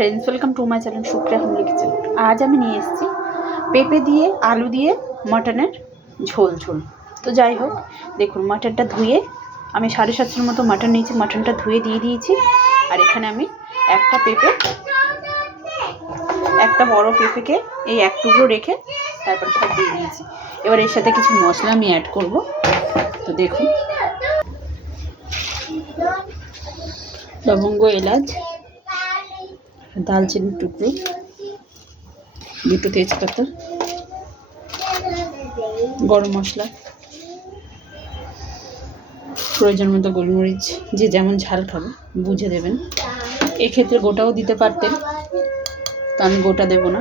Friends welcome to my channel Supriya homely kitchen. आज আমি নিয়ে এসেছি পেঁপে দিয়ে আলু দিয়ে মটনের ঝোল ঝোল। তো যাই হোক, দেখুন মটনটা ধুয়ে আমি 750 মতো মটন নিয়েছি। মটনটা ধুয়ে দিয়ে দিয়েছি। আর এখানে আমি একটা বড় পেঁপেকে এই এক টুকরো রেখে তারপর সব দিয়ে দিয়েছি। এবার এর সাথে কিছু মশলা আমি অ্যাড করব। তো দেখুন, লবঙ্গ, এলাচ, দালচিনির টুকরো, দুটো তেজপাতা, গরম মশলা, প্রয়োজন মতো গোলমরিচ, যে যেমন ঝাল খাবে বুঝে দেবেন। এক্ষেত্রে গোটাও দিতে পারতেন, তো আমি গোটা দেব না।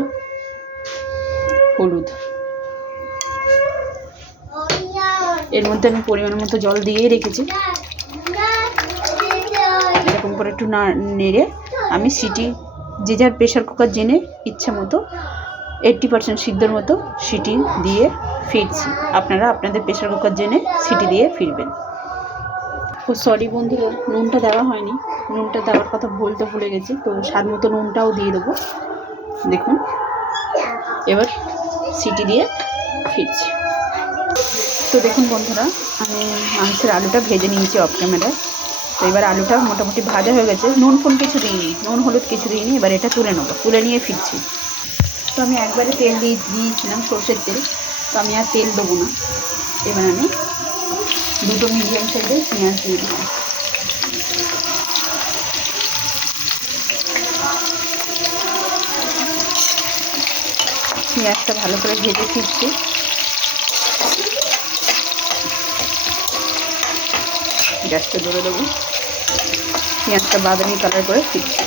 হলুদ, এর মধ্যে আমি পরিমাণ মতো জল দিয়েই রেখেছি। এরকম করে একটু নেড়ে আমি সিটি, যে যার প্রেশার কুকার জেনে ইচ্ছা মতো 80% সিদ্ধর মতো সিটি দিয়ে ফিরছি। আপনারা আপনাদের প্রেশার কুকার জেনে সিটি দিয়ে ফিরবেন। ও সরি বন্ধুরা, নুনটা দেওয়া হয়নি, নুনটা দেওয়ার কথা বলতে ভুলে গেছি। তো স্বাদ মতো নুনটাও দিয়ে দেবো। দেখুন, এবার সিটি দিয়ে ফিরছি। তো দেখুন বন্ধুরা, আমি মাংসের আলুটা ভেজে নিয়েছি অফ ক্যামেরায়। তো এবার আলুটা মোটামুটি ভাজা হয়ে গেছে, নুন কিছু দিইনি, নুন হলুদ কিছু দিইনি। এবার এটা তুলে নেবো, তুলে নিয়ে ফিরছি। তো আমি একবারে তেল দিয়েছিলাম, সর্ষের তেল। তো আমি আর তেল দেবো না। এবার আমি দুটো মিডিয়াম সাইজের পেঁয়াজ দিয়ে দিলাম। পেঁয়াজটা ভালো করে ভেজে ফিরছি। গ্যাসটা ধরে দেবো, পেঁয়াজটা বাদামি কালার করে ফিরছি।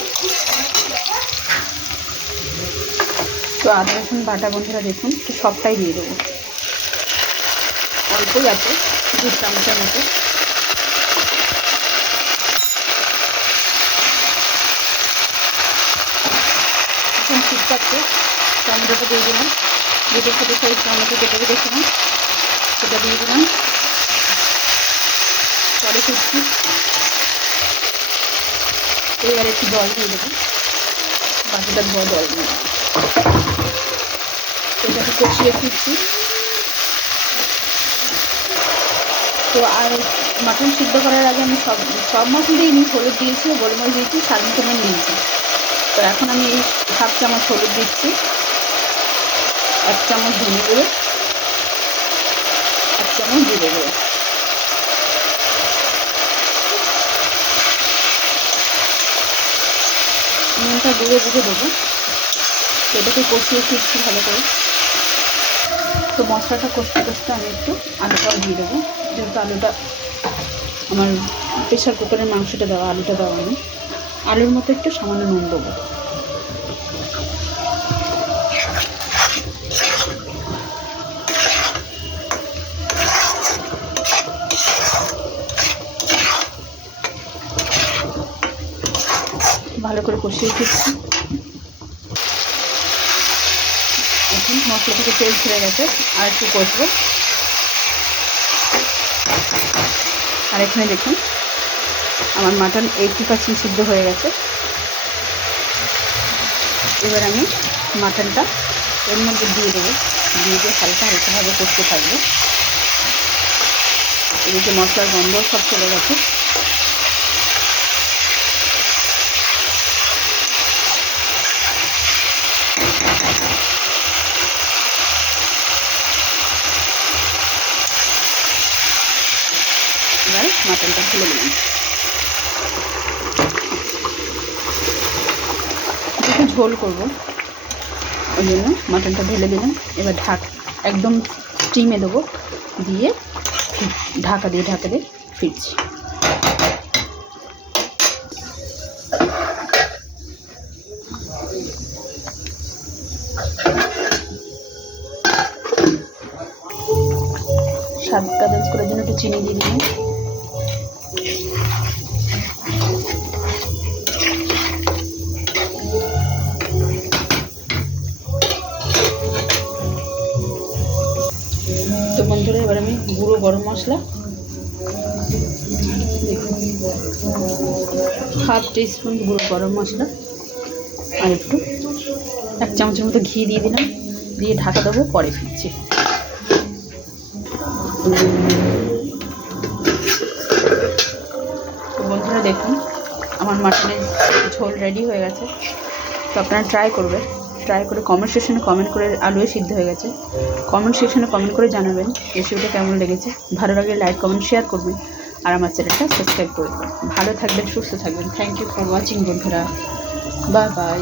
তো আদা রসুন বাটা বন্ধুরা দেখুন, তো সবটাই দিয়ে দেবো, অল্পই আছে, 2 চামচের মতো। এখন ঠিকঠাককে টমেটোটা দিয়ে দিলাম, দুটো ছোটো সাইজ টমেটো কেটে রেখেছিলাম, সেটা দিয়ে দিলাম। পরে ফিরছি। এবার একটু জল দিয়ে দেবো, বাকিটা জল দিয়ে দেবো। এটাকে কষিয়ে ফিরছি। তো আর মাটন সিদ্ধ করার আগে আমি সব মশলা দিইনি, হলুদ দিয়েছি, গোলমরিচ দিয়েছি, স্বাদ মতো নিয়েছি। তো এখন আমি এই 1/2 চামচ হলুদ দিচ্ছি, 1 চামচ ধনে গুঁড়ো, 1 চামচ জিরে গুঁড়ো। নুনটা গুঁড়ো বুঝে দেবো। এটাকে কষিয়ে ফিরছি ভালো করে। তো মশলাটা কষতে কষতে আমি একটু আলুটাও দিয়ে দেবো, যেহেতু আলুটা আমার প্রেশার কুকারের মাংসটা দেওয়া, আলুটা দেওয়া নেই। আলুর মতো একটু সামান্য নুন দেবো। ভালো করে কষিয়ে ফিরছি। এখন মশলা থেকে তেল ছেড়ে গেছে, আর একটু কষবো। আর এখানে দেখুন আমার মাটন 80% সিদ্ধ হয়ে গেছে। এবার আমি মাটনটা এর মধ্যে দিয়ে দেবো, দিয়ে হালকাভাবে কষতে থাকবো। এদিকে মশলার গন্ধ সব চলে গেছে। এবার মাটনটা ঢেলে দিলাম। একটু ঝোল করবো, ওই জন্য মাটনটা ঢেলে দিলাম। এবার একদম স্টিমে দেবো, দিয়ে ঢাকা দিয়ে ফিরছি। স্বাদ ব্যালেন্স করার জন্য একটু চিনি দিয়ে দিলাম। তো বন্ধুরা, এবার আমি গুঁড়ো গরম মশলা, দেখুন 1/2 টিস্পুন গুঁড়ো গরম মশলা, আর একটু 1 চামচের মতো ঘি দিয়ে দিলাম, দিয়ে ঢাকা দেবো, পরে ফিরছি। তো বন্ধুরা দেখুন আমার মাটনের ঝোল রেডি হয়ে গেছে। তো আপনারা ট্রাই করবেন, ট্রাই করে কমেন্ট সেকশনে কমেন্ট করে, আলুও সিদ্ধ হয়ে গেছে, কমেন্ট সেকশনে কমেন্ট করে জানাবেন রেসিপিটা কেমন লেগেছে। ভালো লাগলে লাইক কমেন্ট শেয়ার করবেন আর আমার চ্যানেলটা সাবস্ক্রাইব করে দেবেন। ভালো থাকবেন, সুস্থ থাকবেন। থ্যাংক ইউ ফর ওয়াচিং বন্ধুরা, বাই বাই।